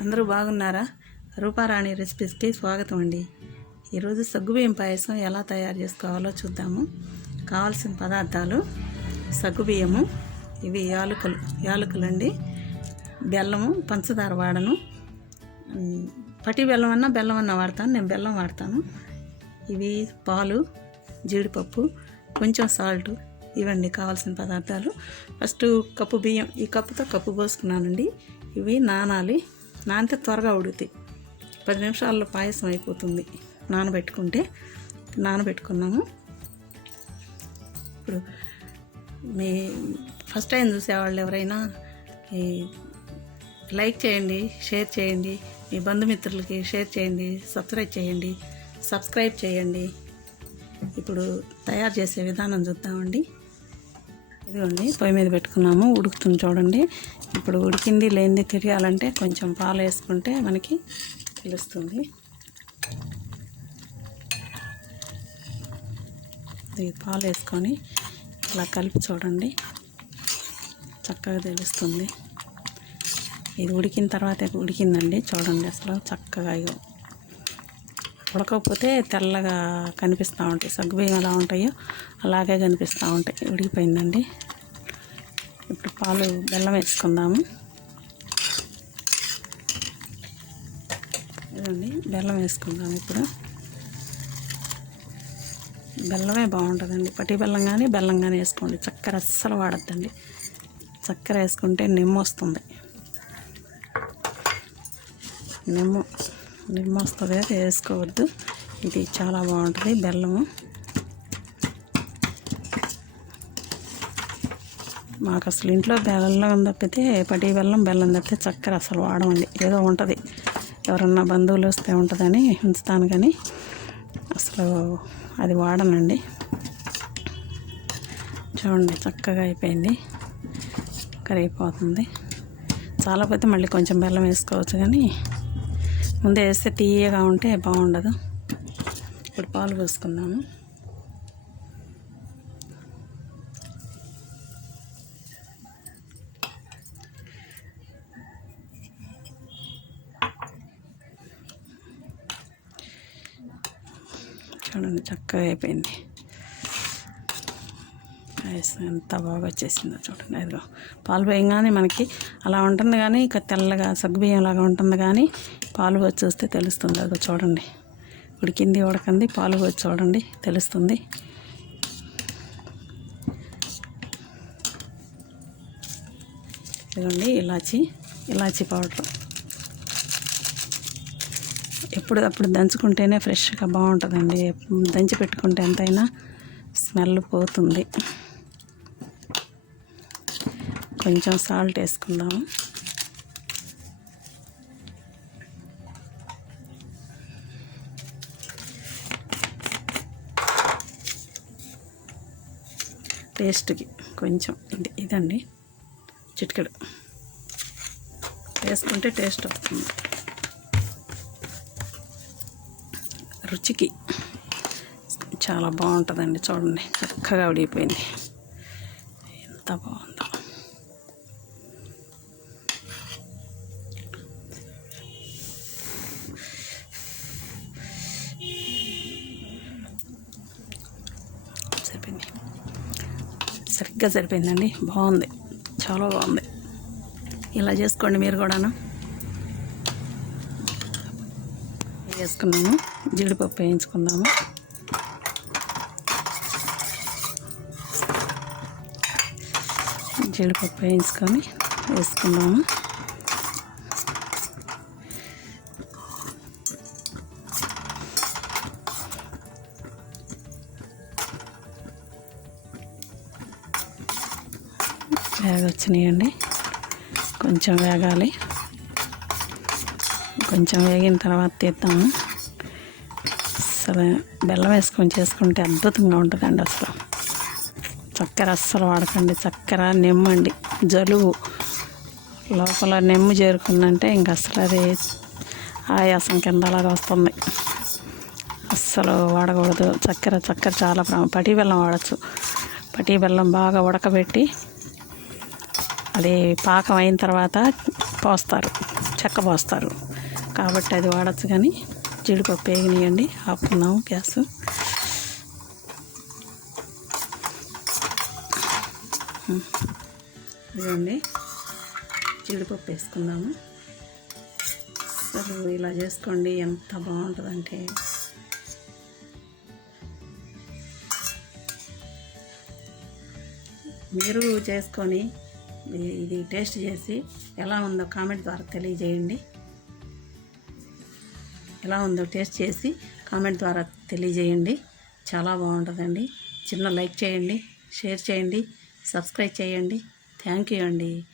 అందరూ బాగున్నారా? రూపారాణి రెసిపీస్కి స్వాగతం అండి. ఈరోజు సగ్గుబియ్యం పాయసం ఎలా తయారు చేసుకోవాలో చూద్దాము. కావాల్సిన పదార్థాలు సగ్గుబియ్యము ఇవి యాలకులు యాలకులు అండి బెల్లము పంచదార వాడను. పటి బెల్లం అన్నా బెల్లం అన్నా వాడతాను నేను బెల్లం వాడతాను. ఇవి పాలు జీడిపప్పు కొంచెం సాల్ట్ ఇవండి కావాల్సిన పదార్థాలు. ఫస్ట్ కప్పు బియ్యం ఈ కప్పుతో కప్పు పోసుకున్నానండి. ఇవి నానాలి నానితే త్వరగా ఉడుకుతాయి పది నిమిషాల్లో పాయసం అయిపోతుంది. నానబెట్టుకుంటే నానబెట్టుకున్నాము. ఇప్పుడు మీ ఫస్ట్ టైం చూసేవాళ్ళు ఎవరైనా ఈ లైక్ చేయండి షేర్ చేయండి మీ బంధుమిత్రులకి షేర్ చేయండి సబ్స్క్రైబ్ చేయండి సబ్స్క్రైబ్ చేయండి. ఇప్పుడు తయారు చేసే విధానం చూద్దామండి. ఇదిగోండి పొయ్యి మీద పెట్టుకున్నాము. ఉడుకుతుంది చూడండి. ఇప్పుడు ఉడికింది లేనిది తెలియాలంటే కొంచెం పాలు వేసుకుంటే మనకి తెలుస్తుంది. ఇది పాలు వేసుకొని ఇలా కలిపి చూడండి. చక్కగా తెలుస్తుంది. ఇది ఉడికిన తర్వాత ఉడికిందండి. చూడండి అసలు చక్కగా ఇగో. ఉడకపోతే తెల్లగా కనిపిస్తూ ఉంటాయి. సగ్గుబియ్యం ఎలా ఉంటాయో అలాగే కనిపిస్తూ ఉంటాయి. ఉడికిపోయిందండి. ఇప్పుడు పాలు బెల్లం వేసుకుందాము. ఇదండి బెల్లం వేసుకుందాం ఇప్పుడు. బెల్లమే బాగుంటుందండి. పట్టి బెల్లం కానీ బెల్లం కానీ వేసుకోండి. చక్కెర అస్సలు వాడద్దండి. చక్కెర వేసుకుంటే నిమ్మ వస్తుంది నిమ్మ. నిమ్మ వస్తుంది అది వేసుకోవద్దు. ఇది చాలా బాగుంటుంది బెల్లము. మాకు అసలు ఇంట్లో బెల్లం తప్పితే పటి బెల్లం బెల్లం తప్పితే చక్కెర అసలు వాడమండి. ఏదో ఉంటుంది. ఎవరన్నా బంధువులు వస్తే ఉంటుందని ఉంచుతాను కానీ అసలు అది వాడనండి. చూడండి చక్కగా అయిపోయింది. కరిగిపోతుంది. చాలా పోతే మళ్ళీ కొంచెం బెల్లం వేసుకోవచ్చు కానీ ముందే వేస్తే తీయగా ఉంటే బాగుండదు. ఇప్పుడు పాలు పోసుకుందాము. చూడండి చక్కగా అయిపోయింది. పాయసం ఎంత బాగా వచ్చేసిందో చూడండి అదిగో పాలు పోయంగానే మనకి అలా ఉంటుంది కానీ ఇక తెల్లగా సగ్గుబియ్యం లాగా ఉంటుంది కానీ పాలు పోసి చూస్తే తెలుస్తుంది. అదో చూడండి. ఉడికింది ఉడకంది. పాలు పోసి చూడండి. తెలుస్తుంది. ఇదిగోండి ఇలాచి ఇలాచి పౌడర్. ఎప్పుడు అప్పుడు దంచుకుంటేనే ఫ్రెష్గా బాగుంటుందండి. దంచి పెట్టుకుంటే ఎంతైనా స్మెల్ పోతుంది. కొంచెం సాల్ట్ వేసుకుందాము. టేస్ట్కి కొంచెం ఇది ఇదండి చిటికెడు. వేసుకుంటే టేస్ట్ వస్తుంది. రుచికి చాలా బాగుంటుందండి చూడండి చక్కగా ఉడిగిపోయింది ఎంత బాగుంది. సరిగ్గా సరిపోయిందండి. బాగుంది. చాలా బాగుంది. ఇలా చేసుకోండి మీరు కూడాను. వేసుకున్నాము. జీడిపప్పు వేయించుకుందాము. జీడిపప్పు వేయించుకొని వేసుకున్నాము వేగొచ్చినాయండి. కొంచెం వేగాలి. కొంచెం వేగిన తర్వాత తీద్దాము. అసలు బెల్లం వేసుకొని చేసుకుంటే అద్భుతంగా ఉంటుందండి అసలు. చక్కెర అస్సలు వాడకండి. చక్కెర నిమ్మండి జలుబు. లోపల నెమ్ము చేరుకుందంటే ఇంక అసలు అది ఆయాసం కింద అలాగా వస్తుంది. అస్సలు వాడకూడదు. చక్కెర చక్కెర చాలా పటి బెల్లం వాడచ్చు. పటి బెల్లం బాగా ఉడకబెట్టి అది పాకం అయిన తర్వాత పోస్తారు చెక్క పోస్తారు. కాబట్టి అది వాడచ్చు కానీ జీడిపప్పు వేగనియండి ఆపుకున్నాము గ్యాస్. ఇదండి జీడిపప్పు వేసుకుందాము. అసలు ఇలా చేసుకోండి ఎంత బాగుంటుందంటే. మీరు చేసుకొని ఇది టేస్ట్ చేసి ఎలా ఉందో కామెంట్ ద్వారా తెలియజేయండి. ఎలా ఉందో టేస్ట్ చేసి కామెంట్ ద్వారా తెలియజేయండి. చాలా బాగుంటుందండి. చిన్న లైక్ చేయండి షేర్ చేయండి సబ్స్క్రైబ్ చేయండి. థ్యాంక్ యూ అండి.